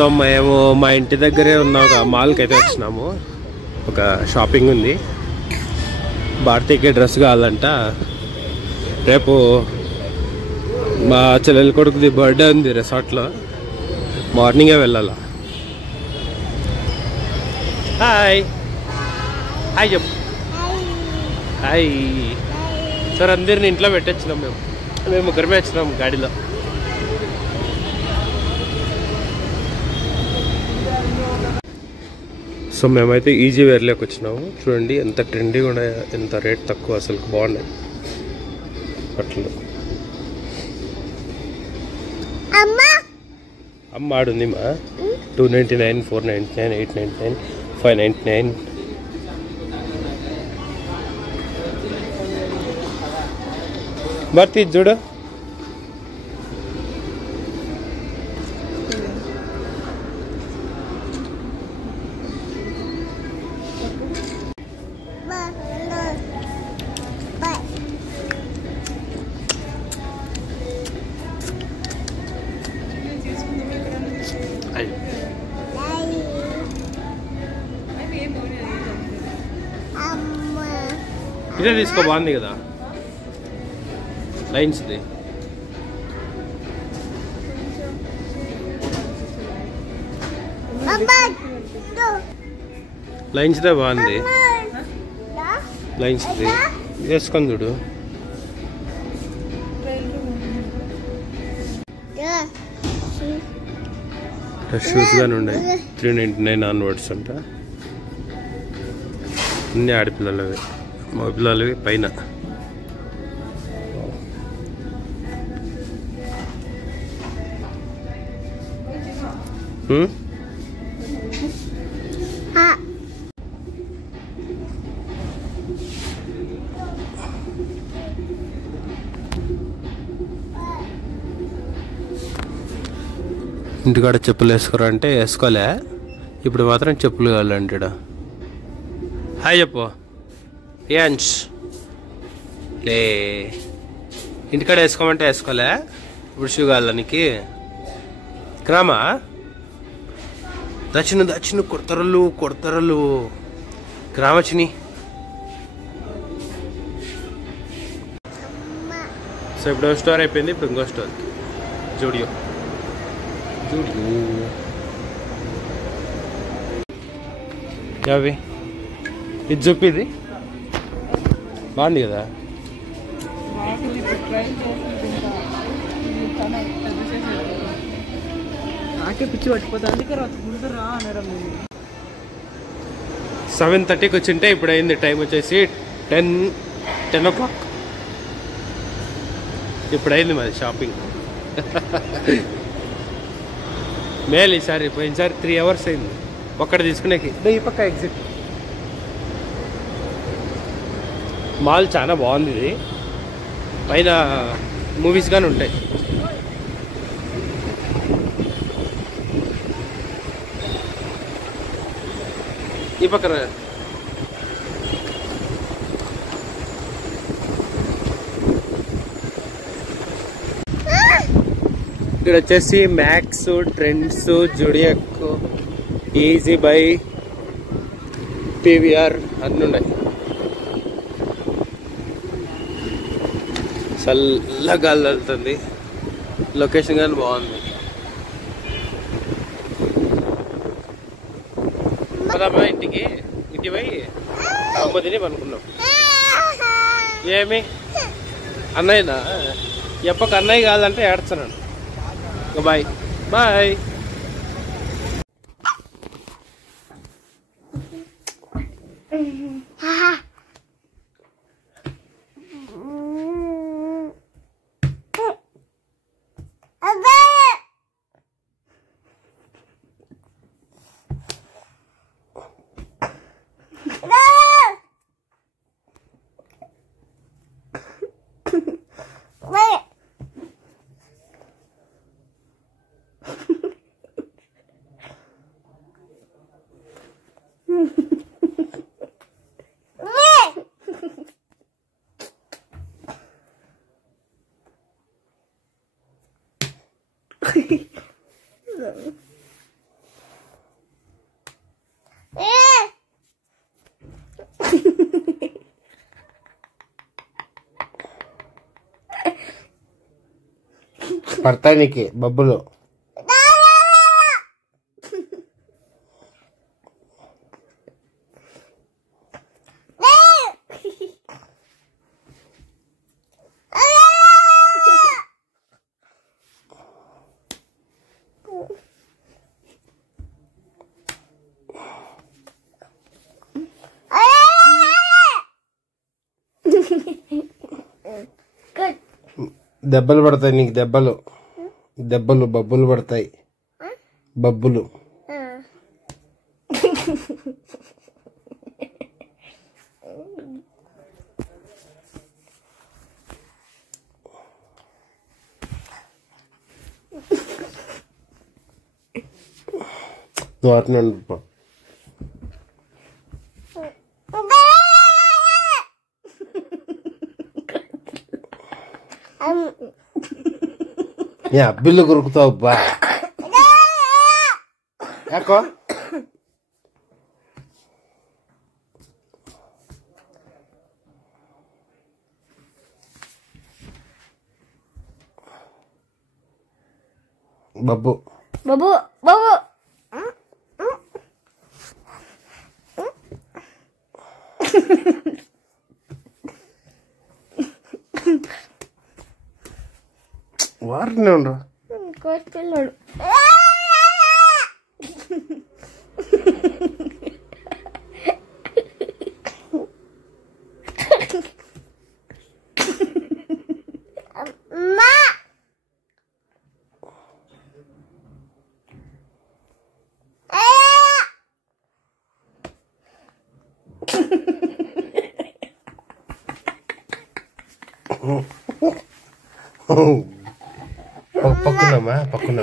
So మేము మా ఇంటి దగ్గరే ఉన్న ఒక మాల్కి అయితే వచ్చినాము. ఒక షాపింగ్ ఉంది. భారతీయకి డ్రెస్ కావాలంట. రేపు మా చెల్లెలి కొడుకుది బర్త్డే ఉంది రిసార్ట్లో. మార్నింగే వెళ్ళాలా. హాయ్ హాయ్ చెప్పు. హాయ్. సార్ అందరిని ఇంట్లో పెట్టొచ్చినాం. మేము ముగ్గురమే వచ్చినాం గాడిలో. సో మేమైతే ఈజీ వేర్లోకి వచ్చినాము. చూడండి ఎంత ట్రెండీగా ఉన్నాయి, ఎంత రేట్ తక్కువ, అసలు బాగున్నాయి బట్టలు. అమ్మ ఆడుంది మా 299, 499, 899, 599. భర్తీ చూడు. ఇదే తీసుకో, బాగుంది కదా లైన్స్ది. లైన్స్దే బాగుంది. లైన్స్ది వేసుకొని చూడు. షూస్ కానీ ఉన్నాయి. 399 ఆన్వర్డ్స్ అంట. అన్నీ ఆడపిల్లలవి, మగ పిల్లలవి పైన. ఇంటికాడ చెప్పులు వేసుకోరా అంటే వేసుకోలే. ఇప్పుడు మాత్రం చెప్పులు కావాలంటాడు. హాయ్ చెప్పు. యాంచ్ లే. ఇంటికాడ వేసుకోమంటే వేసుకోలే. ఇప్పుడు షూ కావాలా నీకు? క్రామా దచ్చిను కొడతరలు గ్రామచిని. సో ఇప్పుడు స్టోర్ అయిపోయింది. ఇప్పుడు ఇంకో స్టోర్ జూడియో. అవి ఇది చూపి. ఇది బాగుంది కదా. నాకే పిచ్చి పట్టిపోతుంది. 7:30కి వచ్చింటే ఇప్పుడు అయింది టైం వచ్చేసి 10 o'clock. ఇప్పుడు అయింది మాది షాపింగ్. మేలు ఈసారి. పోయినసారి 3 hours అయింది ఒక్కటి తీసుకునేకి. ఈ పక్క ఎగ్జిట్. మాల్ చాలా బాగుంది. ఇది పైన మూవీస్ కానీ ఉంటాయి. ఈ పక్కన ఇక్కడ వచ్చేసి Max, Trends, Zudio, Easybuy, PVR అన్నీ ఉన్నాయి. చల్లగా గాలి వెళ్తుంది. లొకేషన్ కానీ బాగుంది. పదమ్మా ఇంటికి. ఇంటి పోయి అమ్మ తిని అనుకున్నాం. ఏమి అన్నయ్యనా? ఎప్పక అన్నయ్య కాదంటే ఏడుస్తున్నాను. Bye bye. పడతాయి నీకు బబ్బులు. దెబ్బలు పడతాయి నీకు, దెబ్బలు దెబ్బలు బబ్బులు పడతాయి, బబ్బులు. నువ్వు అతను బిల్లు కొరుకుతావు బా యాకో. బబ్బు బాబు బాబు వారినే ఉండరా కోసుకెళ్ళాడు. పక్కనమ్మా పక్కన.